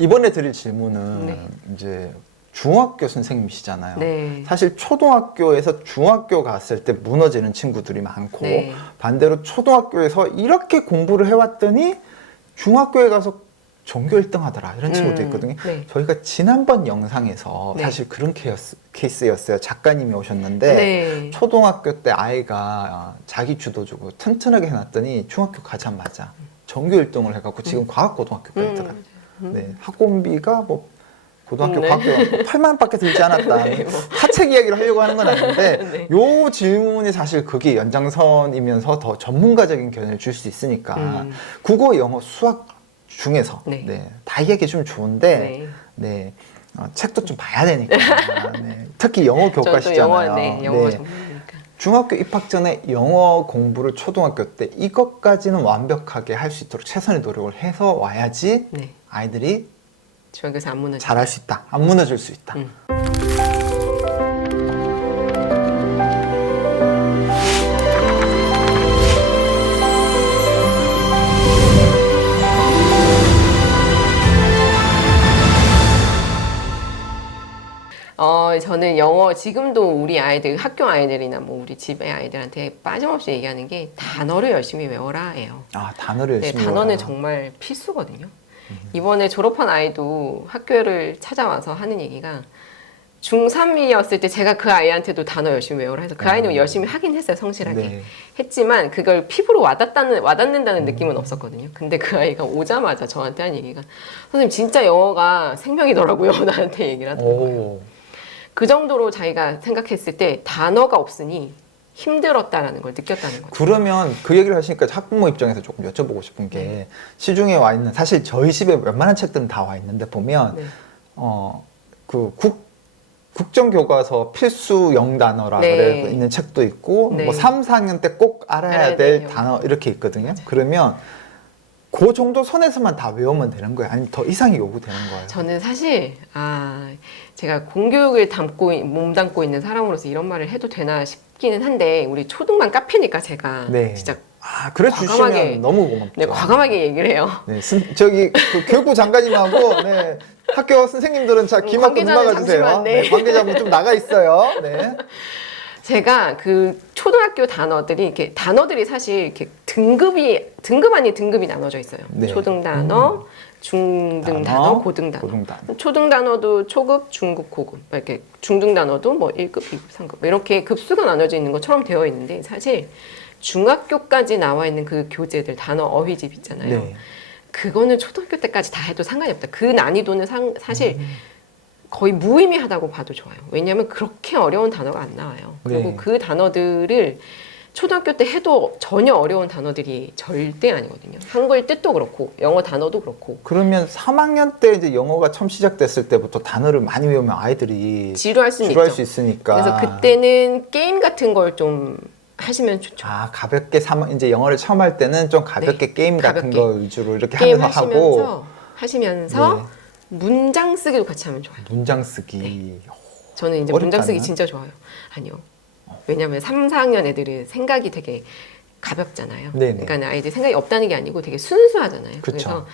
이번에 드릴 질문은 네. 이제 중학교 선생님이시잖아요. 네. 사실 초등학교에서 중학교 갔을 때 무너지는 친구들이 많고 네. 반대로 초등학교에서 이렇게 공부를 해왔더니 중학교에 가서 전교 1등 하더라 이런 친구도 음, 있거든요. 네. 저희가 지난번 영상에서 네. 사실 그런 케이스, 케이스였어요. 작가님이 오셨는데 네. 초등학교 때 아이가 자기 주도주고 튼튼하게 해놨더니 중학교 가자마자 전교 1등을 해갖고 지금 과학고등학교까지 음. 들어가요. 네, 학원비가 뭐 고등학교 네. 과학교 8만 원밖에 들지 않았다. 네, 뭐. 사책 이야기를 하려고 하는 건 아닌데 네. 요 질문이 사실 그게 연장선이면서 더 전문가적인 견해를 줄 수 있으니까 음. 국어, 영어, 수학 중에서 네. 네. 다 이야기해 주면 좋은데 네. 네. 어, 책도 좀 봐야 되니까 네. 특히 영어 저도 교과시잖아요. 영어, 네, 영어 네. 중학교 입학 전에 영어 공부를 초등학교 때 이것까지는 완벽하게 할 수 있도록 최선의 노력을 해서 와야지 네. 아이들이 중학교에서 안 무너져. 잘할 수 있다. 안 무너질 수 있다. 음. 어, 저는 영어 지금도 우리 아이들 학교 아이들이나 뭐 우리 집의 아이들한테 빠짐없이 얘기하는 게 단어를 열심히 외워라예요. 아 단어를 네, 열심히 단어는 외워라. 정말 필수거든요. 이번에 졸업한 아이도 학교를 찾아와서 하는 얘기가 중3이었을 때 제가 그 아이한테도 단어 열심히 외우라 해서 그 아이는 음. 열심히 하긴 했어요, 성실하게. 네. 했지만 그걸 피부로 와닿다는, 와닿는다는 느낌은 없었거든요. 근데 그 아이가 오자마자 저한테 한 얘기가 선생님 진짜 영어가 생명이더라고요. 나한테 얘기를 하더라고요. 오. 그 정도로 자기가 생각했을 때 단어가 없으니 힘들었다라는 걸 느꼈다는 거죠. 그러면 그 얘기를 하시니까 학부모 입장에서 조금 여쭤보고 싶은 게 네. 시중에 와 있는 사실 저희 집에 웬만한 책들은 다 와 있는데 보면 네. 어그 국정 교과서 필수 영단어라 네. 그래 있는 책도 있고 네. 뭐 3, 4학년 때 꼭 알아야 될 돼요. 단어 이렇게 있거든요. 그러면 그 정도 선에서만 다 외우면 되는 거예요? 아니면 더 이상이 요구되는 거예요? 저는 사실 아 제가 공교육을 담고 있- 몸담고 있는 사람으로서 이런 말을 해도 되나 싶기는 한데 우리 초등반 카페니까 제가 네. 진짜 아, 그래 과감하게- 주시면 너무 고맙죠. 네, 과감하게 얘기를 해요. 네, 쓴- 저기 그 교육부 장관님하고 네, 학교 선생님들은 자 음, 귀 막고 눈 관계자는 막아주세요. 잠시만, 네. 네, 관계자분 좀 나가 있어요. 네. 제가 그 초등학교 단어들이 이렇게 단어들이 사실 이렇게 등급이 등급 아닌 등급이 나눠져 있어요. 네. 초등 단어, 중등 단어, 고등 단어. 고등 단어. 초등 단어도 초급, 중급, 고급 이렇게 중등 단어도 뭐 1급, 2급, 3급 이렇게 급수가 나눠져 있는 것처럼 되어 있는데 사실 중학교까지 나와 있는 그 교재들 단어 어휘집 있잖아요. 네. 그거는 초등학교 때까지 다 해도 상관이 없다. 그 난이도는 상- 사실 음. 거의 무의미하다고 봐도 좋아요. 왜냐하면 그렇게 어려운 단어가 안 나와요. 그리고 네. 그 단어들을 초등학교 때 해도 전혀 어려운 단어들이 절대 아니거든요. 한글 뜻도 그렇고 영어 단어도 그렇고 그러면 3학년 때 이제 영어가 처음 시작됐을 때부터 단어를 많이 외우면 아이들이 지루할 수는 지루할 있죠. 수 있으니까. 그래서 그때는 게임 같은 걸 좀 하시면 좋죠. 아 가볍게 삼 이제 영어를 처음 할 때는 좀 가볍게 게임 같은 네. 가볍게. 거 위주로 이렇게 게임 하면서 하고 하시면서 하시면서 네. 문장 쓰기도 같이 하면 좋아요. 문장 쓰기. 저는 이제 문장 쓰기? 진짜 좋아요. 아니요. 왜냐하면 3, 4학년 애들은 생각이 되게 가볍잖아요. 네네. 그러니까 아이들 생각이 없다는 게 아니고 되게 순수하잖아요. 그쵸. 래서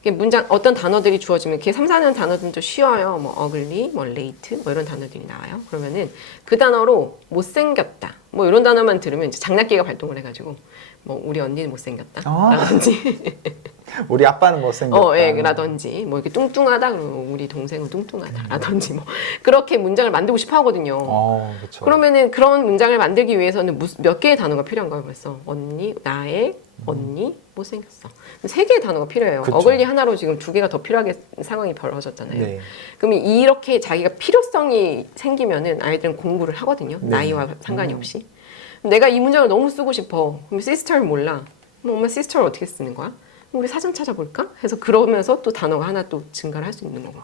이게 문장 어떤 단어들이 주어지면 이렇게 3, 4학년 단어들도 쉬워요. 뭐 어글리, 뭐 레이트 뭐 이런 단어들이 나와요. 그러면은 그 단어로 못생겼다. 뭐 이런 단어만 들으면 이제 장난기가 발동을 해가지고 뭐 우리 언니는 못생겼다. 아. 라든지 우리 아빠는 못생겼다. 어, 예, 라든지 뭐 이렇게 뚱뚱하다 그러면 우리 동생은 뚱뚱하다라든지 뭐 그렇게 문장을 만들고 싶어 하거든요. 어, 그렇죠. 그러면은 그런 문장을 만들기 위해서는 무슨- 몇 개의 단어가 필요한가요, 벌써? 언니, 나의, 언니, 못생겼어. 세 개의 단어가 필요해요. 그쵸. 어글리 하나로 지금 두 개가 더 필요하게 상황이 벌어졌잖아요. 네. 그러면 이렇게 자기가 필요성이 생기면은 아이들은 공부를 하거든요. 네. 나이와 상관이 없이. 내가 이 문장을 너무 쓰고 싶어. 그럼 시스터를 몰라. 그럼 엄마 시스터를 어떻게 쓰는 거야? 우리 사전 찾아볼까? 해서 그러면서 또 단어가 하나 또 증가를 할 수 있는 거고.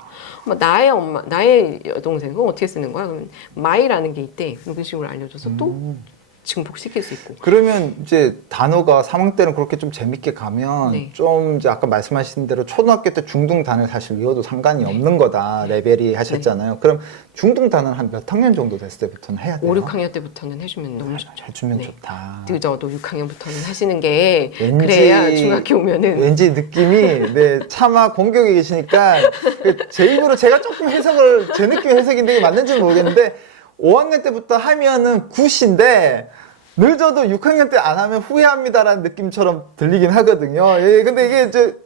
엄마, 나의 엄마, 나의 여동생, 그럼 어떻게 쓰는 거야? 그러면 my라는 게 있대. 이런 식으로 알려줘서 또 음. 증폭시킬 수 있고. 그러면 이제 단어가 3학년 때는 그렇게 좀 재밌게 가면 네. 좀 이제 아까 말씀하신 대로 초등학교 때 중등 단어 사실 외워도 상관이 없는 거다 레벨이 하셨잖아요. 그럼 중등 단어는 한몇 학년 정도 됐을 때부터는 해야 돼요? 5, 6학년 때부터는 해주면 너무 좋죠. 해주면 네. 좋다. 늦어도 6학년부터는 하시는 게 왠지- 그래야 중학교 오면은 왠지 느낌이 네 차마 공격에 계시니까 그제 입으로 제가 조금 해석을 제 느낌 해석인데 이게 맞는지 는 모르겠는데 5학년 때부터 하면은 굿인데 늦어도 6학년 때 안 하면 후회합니다라는 느낌처럼 들리긴 하거든요. 예, 근데 이게 이제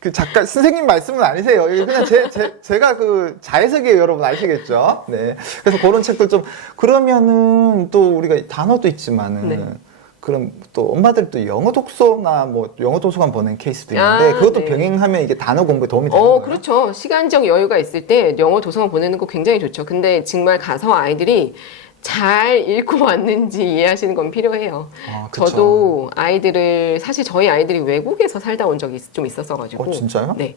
그 작가 선생님 말씀은 아니세요. 이게 그냥 제, 제 제가 그 자해석이에요, 여러분 아시겠죠? 네. 그래서 그런 책들 좀 그러면은 또 우리가 단어도 있지만은 네. 그럼 또 엄마들 또 영어 독서나 뭐 영어 도서관 보낸 케이스도 있는데 아, 그것도 네. 병행하면 이게 단어 공부에 도움이 되는 어, 거예요. 그렇죠. 시간적 여유가 있을 때 영어 도서관 보내는 거 굉장히 좋죠. 근데 정말 가서 아이들이 잘 읽고 왔는지 이해하시는 건 필요해요. 아, 그쵸. 저도 아이들을 사실 저희 아이들이 외국에서 살다 온 적이 있- 좀 있었어 가지고. 어, 진짜요? 네.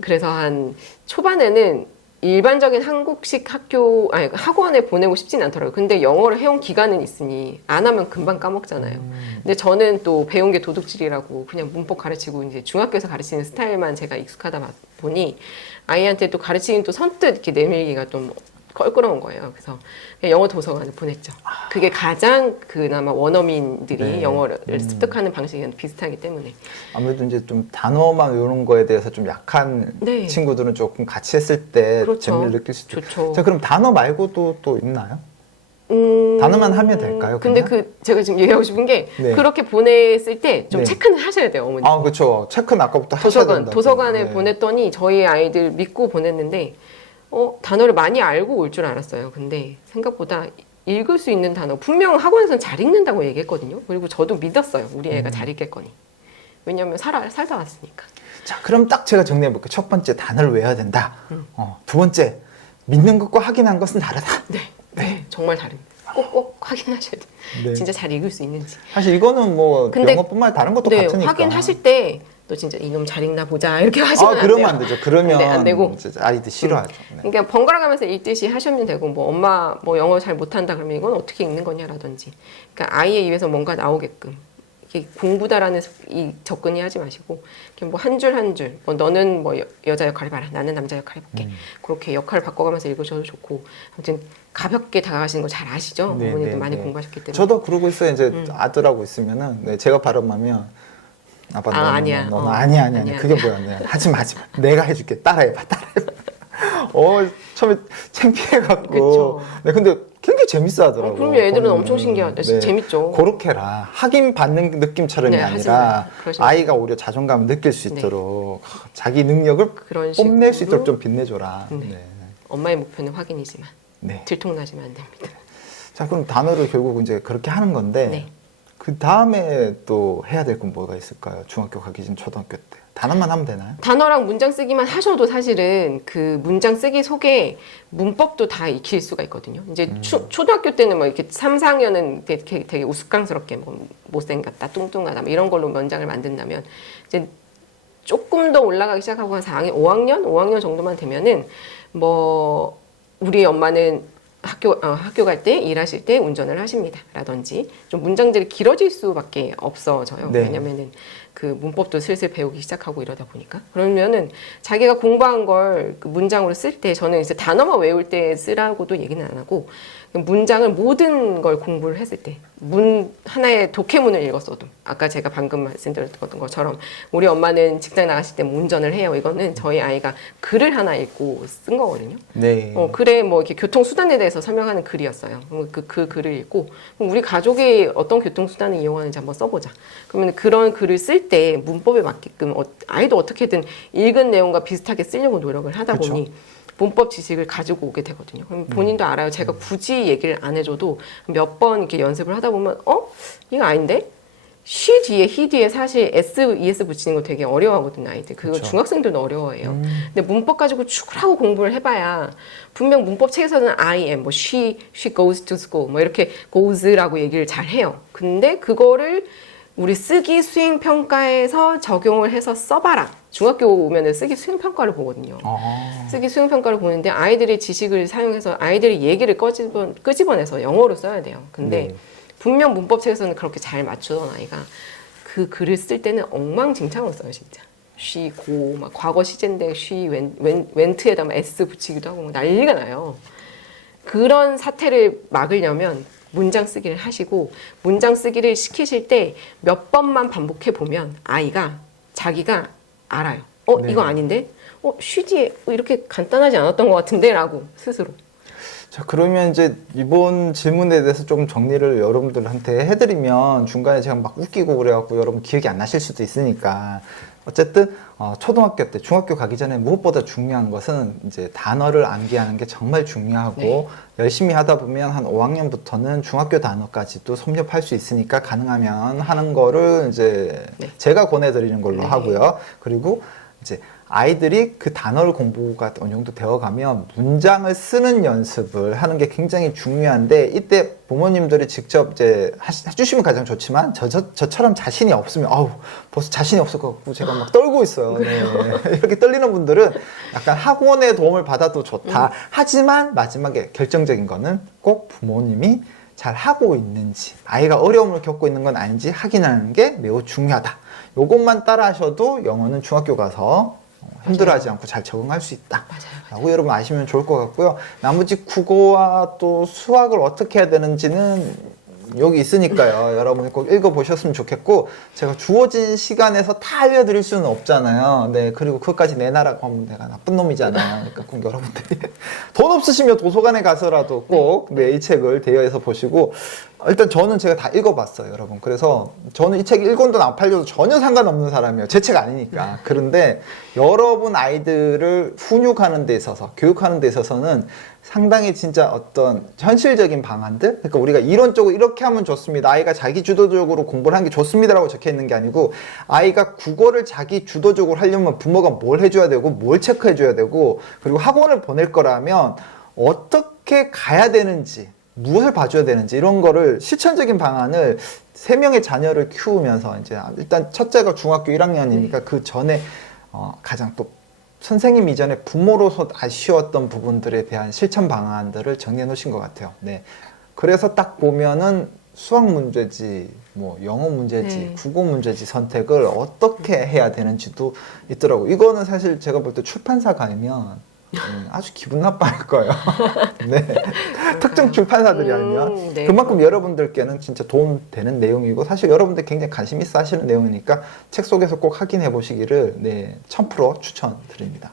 그래서 한 초반에는 일반적인 한국식 학교 아니 학원에 보내고 싶진 않더라고요. 근데 영어를 해온 기간은 있으니 안 하면 금방 까먹잖아요. 음. 근데 저는 또 배운 게 도둑질이라고 그냥 문법 가르치고 이제 중학교에서 가르치는 스타일만 제가 익숙하다 보니 아이한테 또 가르치긴 또 선뜻 이렇게 내밀기가 좀 껄끄러운 거예요. 그래서 영어 도서관을 보냈죠. 그게 가장 그나마 원어민들이 네. 영어를 음. 습득하는 방식이 비슷하기 때문에 아무래도 이제 좀 단어만 외우는 거에 대해서 좀 약한 네. 친구들은 조금 같이 했을 때 그렇죠. 재미를 느낄 수 있죠. 자, 그럼 단어 말고도 또 있나요? 음, 단어만 하면 될까요, 근데? 그 제가 지금 얘기하고 싶은 게 네. 그렇게 보냈을 때 좀 네. 체크는 하셔야 돼요, 어머니. 아, 그렇죠. 체크는 아까부터 하셔야 도서관 된다. 도서관에 보냈더니 저희 아이들 믿고 보냈는데 어, 단어를 많이 알고 올 줄 알았어요. 근데 생각보다 읽을 수 있는 단어 분명 학원에서는 잘 읽는다고 얘기했거든요. 그리고 저도 믿었어요. 우리 애가 음. 잘 읽겠거니. 왜냐하면 살아 살다 왔으니까. 자, 그럼 딱 제가 정리해 볼게요. 첫 번째 단어를 외워야 된다. 음. 어, 두 번째 믿는 것과 확인한 것은 다르다. 네, 네, 정말 다릅니다. 꼭꼭 확인하셔야 돼요. 네. 진짜 잘 읽을 수 있는지. 사실 이거는 뭐 근데- 영어뿐만 아니라 다른 것도 네, 같으니까. 확인하실 때 또 진짜 이놈 잘 읽나 보자 이렇게 하시면 아, 안 그러면 돼요. 안 되죠. 그러면 네, 안 되고. 이제 아이들 싫어하죠. 네. 그러니까 번갈아 가면서 읽듯이 하시면 되고 뭐 엄마 뭐 영어 잘 못한다 그러면 이건 어떻게 읽는 거냐라든지 그러니까 아이의 입에서 뭔가 나오게끔 이게 공부다라는 이 접근이 하지 마시고 뭐 한 줄 한 줄 뭐 너는 뭐 여, 여자 역할 해봐라 나는 남자 역할 해볼게 음. 그렇게 역할 바꿔가면서 읽으셔도 좋고 아무튼 가볍게 다가가시는 거 잘 아시죠 네, 어머니도 네, 많이 네. 공부하셨기 때문에 저도 그러고 있어요. 이제 음. 아들하고 있으면은 네, 제가 발음하면 아빠 아, 너는 아니야. 너는 어. 아니야 아니야 아니야 그게 뭐야 네. 하지 마 하지 마 내가 해줄게 따라해봐 따라해봐 어 처음에 창피해갖고. 네 근데 굉장히 재밌어 하더라고 어, 그럼 애들은 엄청 신기하죠 네. 재밌죠 그렇게라 확인 받는 느낌처럼이 네, 아니라 아이가 오히려 자존감을 느낄 수 네. 있도록 자기 능력을 뽐낼 수 식으로 있도록 좀 빛내줘라 네. 네. 엄마의 목표는 확인이지만 네. 들통나시면 안 됩니다 자 그럼 단어를 결국 이제 그렇게 하는 건데 네. 그 다음에 또 해야 될 건 뭐가 있을까요? 중학교 가기 전 초등학교 때 단어만 하면 되나요? 단어랑 문장 쓰기만 하셔도 사실은 그 문장 쓰기 속에 문법도 다 익힐 수가 있거든요. 이제 음. 초, 초등학교 때는 뭐 이렇게 3, 4학년은 되게, 되게 우스꽝스럽게 뭐 못생겼다, 뚱뚱하다 뭐 이런 걸로 문장을 만든다면 이제 조금 더 올라가기 시작하고 한 4학년, 5학년, 5학년 정도만 되면은 뭐 우리 엄마는 학교 어, 학교 갈 때 일하실 때 운전을 하십니다. 라든지 좀 문장들이 길어질 수밖에 없어져요. 네. 왜냐면은 그 문법도 슬슬 배우기 시작하고 이러다 보니까 그러면은 자기가 공부한 걸 그 문장으로 쓸 때 저는 이제 단어만 외울 때 쓰라고도 얘기는 안 하고 문장을 모든 걸 공부를 했을 때 문 하나의 독해문을 읽었어도 아까 제가 방금 말씀드렸던 것처럼 우리 엄마는 직장 나가실 때 운전을 해요 이거는 저희 아이가 글을 하나 읽고 쓴 거거든요. 네. 어, 글에 뭐 이렇게 교통수단에 대해서 설명하는 글이었어요. 그, 그 글을 읽고, 우리 가족이 어떤 교통수단을 이용하는지 한번 써보자. 그러면 그런 글을 쓸 때 문법에 맞게끔 어, 아이도 어떻게든 읽은 내용과 비슷하게 쓰려고 노력을 하다 그쵸. 문법 지식을 가지고 오게 되거든요. 그럼 본인도 알아요. 제가 굳이 얘기를 안 해줘도 몇 번 이렇게 연습을 하다 보면, 어? 이거 아닌데? 쉬 뒤에 히 뒤에 사실 s es 붙이는 거 되게 어려워하거든요 아이들 그거 그쵸. 중학생들도 어려워해요 음. 근데 문법 가지고 축하고 공부를 해봐야 분명 문법 책에서는 I am, 뭐 she, she goes to school 뭐 이렇게 goes라고 얘기를 잘 해요. 근데 그거를 우리 쓰기 수행 평가에서 적용을 해서 써봐라. 중학교 오면은 쓰기 수행 평가를 보거든요. 아. 쓰기 수행 평가를 보는데 아이들의 지식을 사용해서 아이들의 얘기를 꺼집어, 끄집어내서 영어로 써야 돼요. 근데 네. 분명 문법책에서는 그렇게 잘 맞추던 아이가 그 글을 쓸 때는 엉망진창으로 써요 진짜. 쉬 고 막 과거 시제인데 쉬 웬, 웬, 웬트에다 막 s 붙이기도 하고 막 난리가 나요. 그런 사태를 막으려면 문장 쓰기를 하시고 문장 쓰기를 시키실 때 몇 번만 반복해 보면 아이가 자기가 알아요. 어 네. 이거 아닌데? 어 쉬지에 이렇게 간단하지 않았던 것 같은데 라고 스스로. 자, 그러면 이제 이번 질문에 대해서 좀 정리를 여러분들한테 해드리면 중간에 제가 막 웃기고 그래갖고 여러분 기억이 안 나실 수도 있으니까 어쨌든 어, 초등학교 때 중학교 가기 전에 무엇보다 중요한 것은 이제 단어를 암기하는 게 정말 중요하고 네. 열심히 하다 보면 한 5학년부터는 중학교 단어까지도 섭렵할 수 있으니까 가능하면 하는 거를 이제 네. 제가 권해드리는 걸로 네. 하고요. 그리고 이제 아이들이 그 단어를 공부가 어느 정도 되어가면 문장을 쓰는 연습을 하는 게 굉장히 중요한데 이때 부모님들이 직접 이제 하시- 해주시면 가장 좋지만 저, 저, 저처럼 자신이 없으면 아우 벌써 자신이 없어갖고 제가 막 떨고 있어요. 네. 이렇게 떨리는 분들은 약간 학원의 도움을 받아도 좋다. 하지만 마지막에 결정적인 거는 꼭 부모님이 잘 하고 있는지 아이가 어려움을 겪고 있는 건 아닌지 확인하는 게 매우 중요하다. 요것만 따라 하셔도 영어는 중학교 가서 어, 힘들어하지 않고 잘 적응할 수 있다. 맞아요. 라고 여러분 아시면 좋을 것 같고요. 나머지 국어와 또 수학을 어떻게 해야 되는지는 여기 있으니까요. 여러분이 꼭 읽어보셨으면 좋겠고, 제가 주어진 시간에서 다 알려드릴 수는 없잖아요. 네, 그리고 그것까지 내놔라고 하면 내가 나쁜 놈이잖아요. 그러니까 꼭 여러분들이 돈 없으시면 도서관에 가서라도 꼭 네, 이 책을 대여해서 보시고, 일단 저는 제가 다 읽어봤어요, 여러분. 그래서 저는 이 책 1권도 안 팔려도 전혀 상관없는 사람이에요. 제 책 아니니까. 그런데 여러분 아이들을 훈육하는 데 있어서, 교육하는 데 있어서는 상당히 진짜 어떤 현실적인 방안들? 그러니까 우리가 이론적으로 이렇게 하면 좋습니다. 아이가 자기 주도적으로 공부를 하는 게 좋습니다라고 적혀 있는 게 아니고, 아이가 국어를 자기 주도적으로 하려면 부모가 뭘 해줘야 되고, 뭘 체크해줘야 되고, 그리고 학원을 보낼 거라면 어떻게 가야 되는지, 무엇을 봐줘야 되는지 이런 거를 실천적인 방안을 세 명의 자녀를 키우면서 이제 일단 첫째가 중학교 1학년이니까 그 전에 어, 가장 또 선생님 이전에 부모로서 아쉬웠던 부분들에 대한 실천 방안들을 정리해 놓으신 것 같아요. 네. 그래서 딱 보면은 수학 문제지, 뭐 영어 문제지, 네. 국어 문제지 선택을 어떻게 해야 되는지도 있더라고. 이거는 사실 제가 볼 때 출판사 가면 음, 아주 기분 나빠할 거예요. 네. 특정 출판사들이 아니면 음, 네. 그만큼 여러분들께는 진짜 도움 되는 내용이고 사실 여러분들 굉장히 관심 있어 하시는 내용이니까 책 속에서 꼭 확인해 보시기를 네, 1000% 추천드립니다.